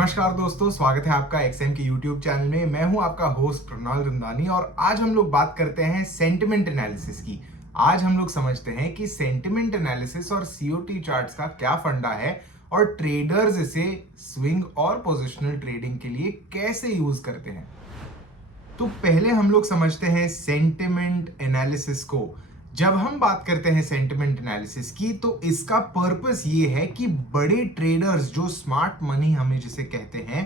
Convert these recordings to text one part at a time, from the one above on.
नमस्कार दोस्तों, स्वागत है आपका एक्सएम के यूट्यूब चैनल में। मैं हूं आपका होस्ट कृणाल रंदानी और आज हम लोग बात करते हैं सेंटिमेंट एनालिसिस की। आज हम लोग समझते हैं कि सेंटिमेंट एनालिसिस और सीओटी चार्ट्स का क्या फंडा है और ट्रेडर्स इसे स्विंग और पोजिशनल ट्रेडिंग के लिए कैसे यूज करते हैं। तो पहले हम लोग समझते हैं सेंटिमेंट एनालिसिस को। जब हम बात करते हैं सेंटिमेंट एनालिसिस की तो इसका पर्पस ये है कि बड़े ट्रेडर्स जो स्मार्ट मनी हमें जिसे कहते हैं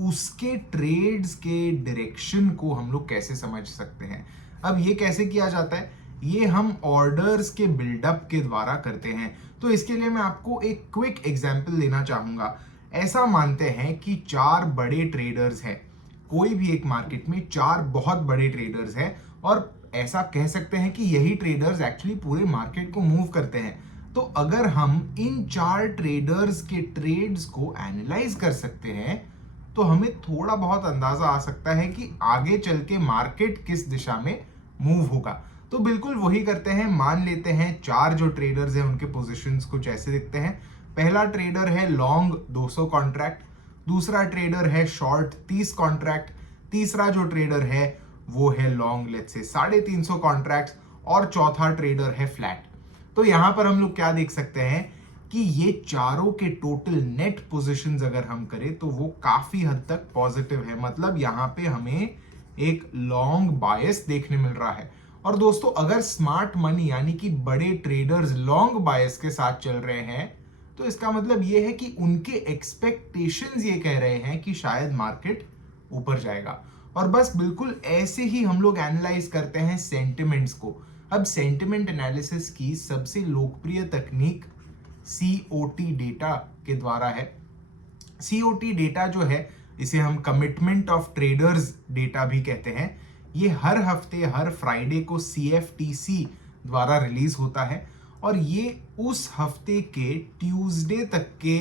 उसके ट्रेड्स के डायरेक्शन को हम लोग कैसे समझ सकते हैं। अब ये कैसे किया जाता है, ये हम ऑर्डर्स के बिल्डअप के द्वारा करते हैं। तो इसके लिए मैं आपको एक क्विक एग्जांपल देना चाहूंगा। ऐसा मानते हैं कि 4 बड़े ट्रेडर्स हैं, कोई भी एक मार्केट में 4 बहुत बड़े ट्रेडर्स हैं और ऐसा कह सकते हैं कि यही ट्रेडर्स एक्चुअली पूरे मार्केट को मूव करते हैं। तो अगर हम इन 4 ट्रेडर्स के ट्रेड्स को एनालाइज कर सकते हैं तो हमें थोड़ा बहुत अंदाजा आ सकता है कि आगे चल के मार्केट किस दिशा में मूव होगा। तो बिल्कुल वही करते हैं। मान लेते हैं 4 जो ट्रेडर्स हैं उनके पोजीशंस कुछ ऐसे दिखते हैं। पहला ट्रेडर है लॉन्ग 200 कॉन्ट्रैक्ट, दूसरा ट्रेडर है शॉर्ट 30 कॉन्ट्रैक्ट, तीसरा जो ट्रेडर है वो है लॉन्ग लेट्स से 350 कॉन्ट्रैक्ट्स और चौथा ट्रेडर है फ्लैट। तो यहां पर हम लोग क्या देख सकते हैं कि ये चारों के टोटल नेट पोजीशंस अगर हम करें तो वो काफी हद तक पॉजिटिव है। मतलब यहां पे हमें एक लॉन्ग बायस देखने मिल रहा है। और दोस्तों, अगर स्मार्ट मनी यानी कि बड़े ट्रेडर्स लॉन्ग बायस के साथ चल रहे हैं तो इसका मतलब ये है कि उनके एक्सपेक्टेशंस ये कह रहे हैं कि शायद मार्केट ऊपर जाएगा। और बस बिल्कुल ऐसे ही हम लोग एनालाइज करते हैं सेंटिमेंट्स को। अब सेंटिमेंट एनालिसिस की सबसे लोकप्रिय तकनीक सीओटी डेटा के द्वारा है। सीओटी डेटा जो है इसे हम कमिटमेंट ऑफ ट्रेडर्स डेटा भी कहते हैं। ये हर हफ्ते हर फ्राइडे को सीएफटीसी द्वारा रिलीज होता है और ये उस हफ्ते के ट्यूसडे तक के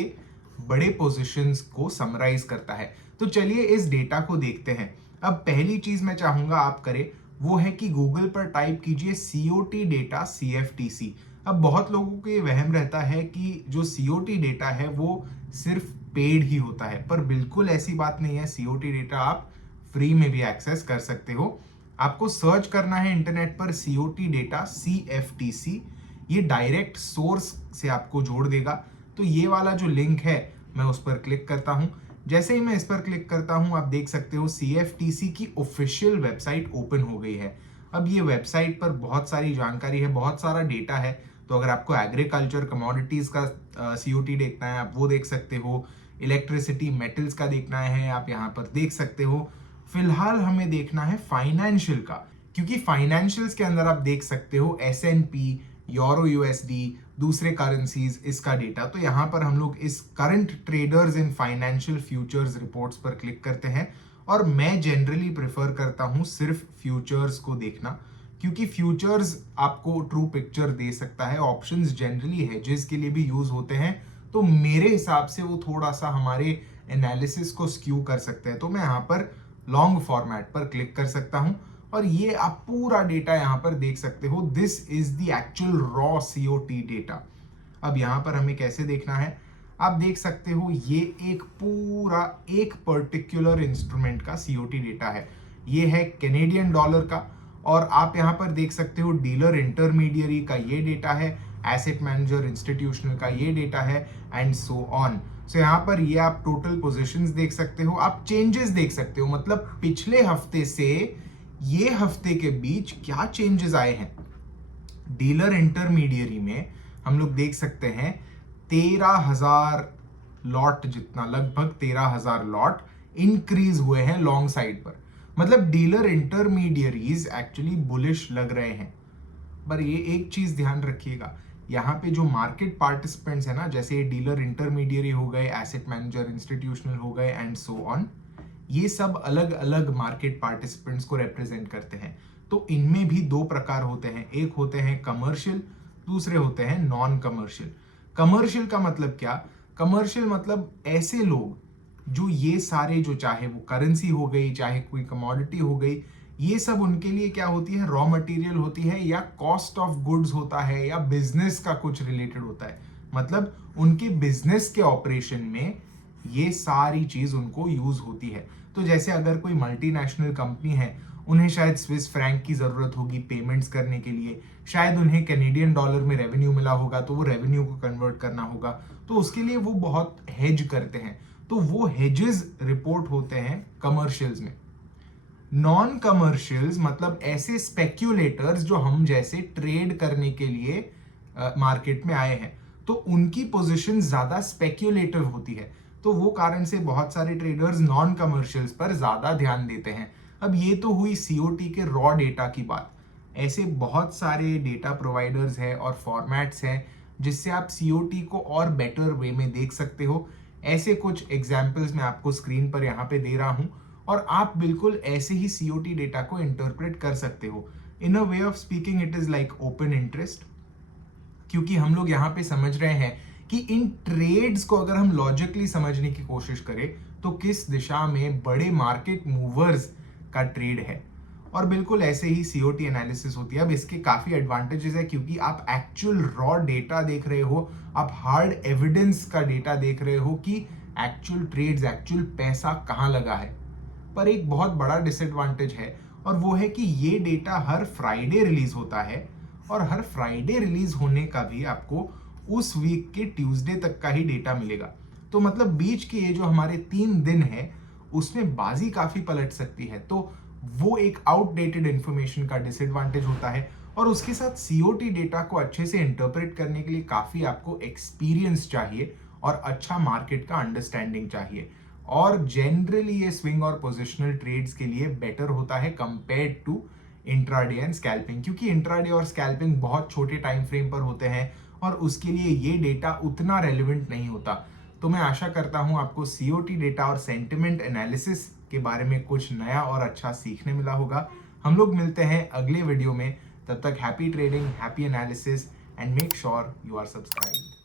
बड़े पोजीशंस को समराइज करता है। तो चलिए इस डेटा को देखते हैं। अब पहली चीज मैं चाहूंगा आप करें वो है कि गूगल पर टाइप कीजिए सीओटी डेटा सीएफटीसी। अब बहुत लोगों को ये वहम रहता है कि जो सीओटी डेटा है वो सिर्फ पेड ही होता है, पर बिल्कुल ऐसी बात नहीं है। सीओटी डेटा आप फ्री में भी एक्सेस कर सकते हो। आपको सर्च करना है इंटरनेट पर सीओटी डेटा सीएफटीसी, ये डायरेक्ट सोर्स से आपको जोड़ देगा। तो ये वाला जो लिंक है मैं उस पर क्लिक करता हूं। जैसे ही मैं इस पर क्लिक करता हूं आप देख सकते हो सीएफटीसी की ऑफिशियल वेबसाइट ओपन हो गई है। अब ये वेबसाइट पर बहुत सारी जानकारी है, बहुत सारा डेटा है। तो अगर आपको एग्रीकल्चर कमोडिटीज का सीओटी देखना है आप वो देख सकते हो, इलेक्ट्रिसिटी मेटल्स का देखना है आप यहाँ पर देख सकते हो। फिलहाल हमें देखना है फाइनेंशियल का, क्योंकि फाइनेंशियल्स के अंदर आप देख सकते हो एसएनपी, यूरो यूएसडी, दूसरे करेंसीज, इसका डेटा। तो यहां पर हम लोग इस current traders in financial futures reports पर क्लिक करते हैं और मैं जनरली प्रेफर करता हूं सिर्फ फ्यूचर्स को देखना, क्योंकि फ्यूचर्स आपको ट्रू पिक्चर दे सकता है। ऑप्शंस जनरली हेजेस के लिए भी यूज होते हैं, तो मेरे हिसाब से वो थोड़ा सा हमारे एनालिसिस को स्क्यू कर सकते हैं। तो मैं यहाँ पर लॉन्ग फॉर्मेट पर क्लिक कर सकता हूं और ये आप पूरा डेटा यहां पर देख सकते हो। This is the actual raw COT data. अब यहां पर हमें कैसे देखना है आप देख सकते हो, ये एक पूरा एक पर्टिकुलर इंस्ट्रूमेंट का सीओटी डेटा है। ये है कैनेडियन डॉलर का और आप यहां पर देख सकते हो डीलर इंटरमीडियरी का ये डेटा है, एसेट मैनेजर इंस्टीट्यूशनल का ये डेटा है एंड सो ऑन। सो यहाँ पर ये आप टोटल पोजीशंस देख सकते हो, आप चेंजेस देख सकते हो, मतलब पिछले हफ्ते से ये हफ्ते के बीच क्या चेंजेस आए हैं। डीलर इंटरमीडियरी में हम लोग देख सकते हैं 13,000 लॉट जितना, लगभग 13,000 लॉट इंक्रीज हुए हैं लॉन्ग साइड पर। मतलब डीलर इंटरमीडियरीज एक्चुअली बुलिश लग रहे हैं। पर ये एक चीज ध्यान रखिएगा, यहाँ पे जो मार्केट पार्टिसिपेंट्स है ना, जैसे डीलर इंटरमीडियरी हो गए, एसेट मैनेजर इंस्टीट्यूशनल हो गए एंड सो ऑन, ये सब अलग अलग मार्केट पार्टिसिपेंट्स को रिप्रेजेंट करते हैं। तो इनमें भी 2 प्रकार होते हैं, एक होते हैं कमर्शियल, दूसरे होते हैं नॉन कमर्शियल। कमर्शियल का मतलब क्या, कमर्शियल मतलब ऐसे लोग जो ये सारे जो चाहे वो करेंसी हो गई, चाहे कोई कमोडिटी हो गई, ये सब उनके लिए क्या होती है, रॉ मटेरियल होती है या कॉस्ट ऑफ गुड्स होता है या बिजनेस का कुछ रिलेटेड होता है। मतलब उनके बिजनेस के ऑपरेशन में ये सारी चीज उनको यूज होती है। तो जैसे अगर कोई मल्टीनेशनल कंपनी है, उन्हें शायद स्विस फ्रैंक की जरूरत होगी पेमेंट्स करने के लिए, शायद उन्हें कैनेडियन डॉलर में रेवेन्यू मिला होगा तो वो रेवेन्यू को कन्वर्ट करना होगा, तो उसके लिए वो बहुत हेज करते हैं। तो वो हेजेस रिपोर्ट होते हैं कमर्शियल्स में। नॉन कमर्शियल्स मतलब ऐसे स्पेक्यूलेटर्स जो हम जैसे ट्रेड करने के लिए मार्केट में आए हैं, तो उनकी पोजीशन ज्यादा स्पेक्यूलेटिव होती है। तो वो कारण से बहुत सारे ट्रेडर्स नॉन कमर्शियल्स पर ज्यादा ध्यान देते हैं। अब ये तो हुई सीओटी के रॉ डेटा की बात। ऐसे बहुत सारे डेटा प्रोवाइडर्स हैं और फॉर्मेट्स हैं जिससे आप सीओटी को और बेटर वे में देख सकते हो। ऐसे कुछ एग्जाम्पल्स मैं आपको स्क्रीन पर यहाँ पे दे रहा हूँ और आप बिल्कुल ऐसे ही सीओटी डेटा को इंटरप्रेट कर सकते हो। In a way of speaking it is like open interest, क्योंकि हम लोग यहाँ पे समझ रहे हैं कि इन ट्रेड्स को अगर हम लॉजिकली समझने की कोशिश करें तो किस दिशा में बड़े मार्केट मूवर्स का ट्रेड है। और बिल्कुल ऐसे ही सीओटी एनालिसिस होती है। अब इसके काफी एडवांटेजेस है क्योंकि आप एक्चुअल रॉ डेटा देख रहे हो, आप हार्ड एविडेंस का डेटा देख रहे हो कि एक्चुअल ट्रेड्स, एक्चुअल पैसा कहाँ लगा है। पर एक बहुत बड़ा डिसएडवांटेज है और वो है कि ये डेटा हर फ्राइडे रिलीज होता है और हर फ्राइडे रिलीज होने का भी आपको उस वीक के ट्यूसडे तक का ही डेटा मिलेगा। तो मतलब बीच के ये जो हमारे 3 दिन है उसमें बाजी काफी पलट सकती है। तो वो एक आउटडेटेड इंफॉर्मेशन का डिसएडवांटेज होता है। और उसके साथ सीओटी डेटा को अच्छे से इंटरप्रेट करने के लिए काफी आपको एक्सपीरियंस चाहिए और अच्छा मार्केट का अंडरस्टैंडिंग चाहिए। और जनरली ये स्विंग और पोजिशनल ट्रेड्स के लिए बेटर होता है compared to intraday and scalping, क्योंकि इंट्राडे और स्कैल्पिंग बहुत छोटे टाइम फ्रेम पर होते हैं और उसके लिए ये डेटा उतना रेलिवेंट नहीं होता। तो मैं आशा करता हूं आपको सीओटी डेटा और सेंटिमेंट एनालिसिस के बारे में कुछ नया और अच्छा सीखने मिला होगा। हम लोग मिलते हैं अगले वीडियो में। तब तक happy trading, happy analysis and make sure you are subscribed.